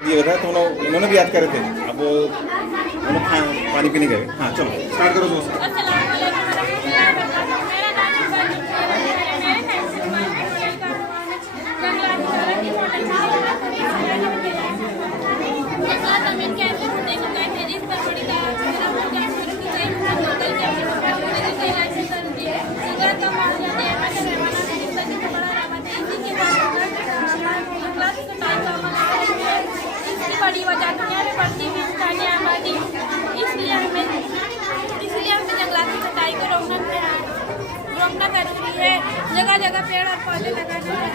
ये रहा तो उन्होंने भी याद करे थे। अब उन्होंने पानी पीने गए। हाँ चलो स्टार्ट करो दोस्त। बड़ी वजह दुनिया में बढ़ती हुई इंसानी आबादी, इसलिए हमें जंगलात की कटाई को रोकना जरूरी है। जगह जगह पेड़ और पौधे लगाने